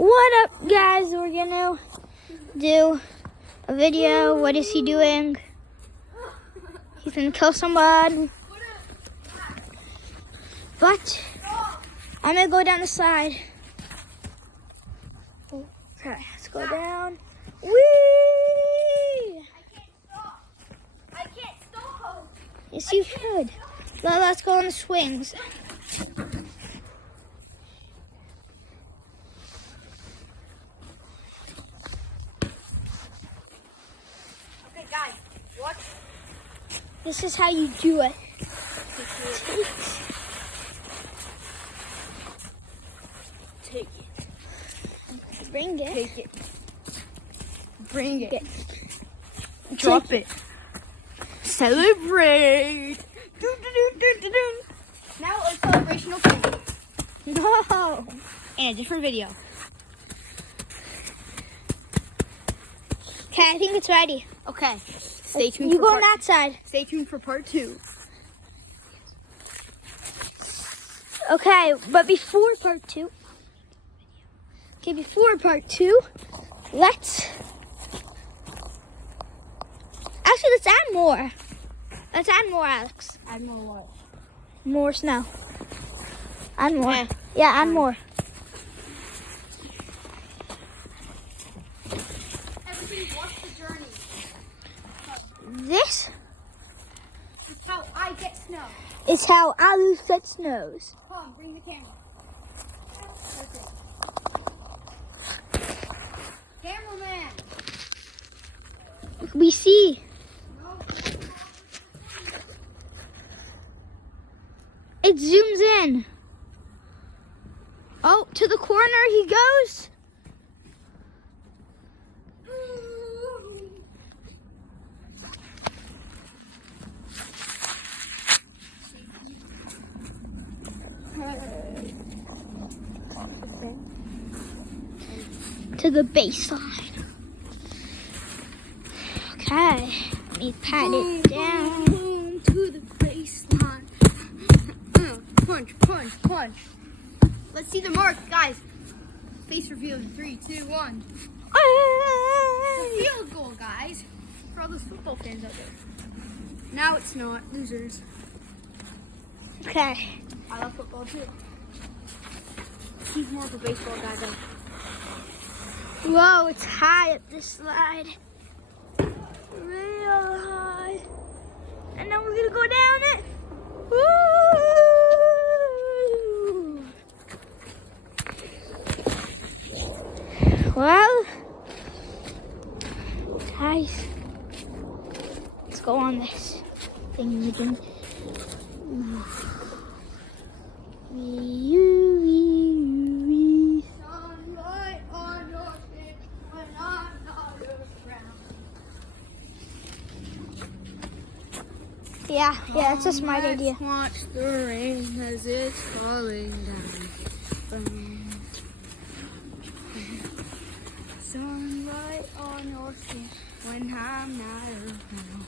What up, guys? We're gonna do a video. What is he doing? He's gonna kill someone. But I'm gonna go down the slide. Okay, let's go down. Whee! I can't stop. Yes, you should. Let's go on the swings. Okay, guys, watch. This is how you do it. Take it. Bring it. Take it. Bring it. Get. Drop it. Celebrate. Now a celebrational thing. No. And a different video. Okay, I think it's ready. Okay. Stay tuned. You for go part, on that side. Stay tuned for part 2. Okay, but before part 2. Okay, before part 2, let's add more. Let's add more, Alex. Add more what? More snow. Add more. Okay. Yeah, add more. Everybody watch the journey. This It's how I get snow. is how Alex gets snows. Come on, bring the camera. Okay. Cameraman. We see. It zooms in. Oh, to the corner he goes. To the baseline. Okay, let me pat it down. Boom to the baseline. Punch, punch, punch. Let's see the mark, guys. Face reveal in 3, 2, 1. Field goal, guys. For all those football fans out there. Now it's not. Losers. Okay. I love football too. He's more of a baseball guy though. Whoa, it's high up this slide. Real high. And then we're gonna go down it. Woo! Well, guys, let's go on this thing again. Sunlight on your skin when I'm not around. Yeah, that's a smart Let's idea. watch the rain as it's falling down. Sunlight on your skin when I'm not around.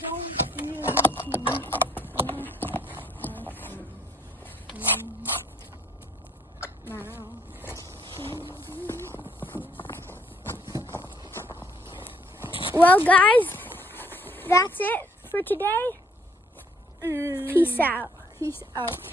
Don't feel now. Well, guys, that's it for today. Peace out. Peace out.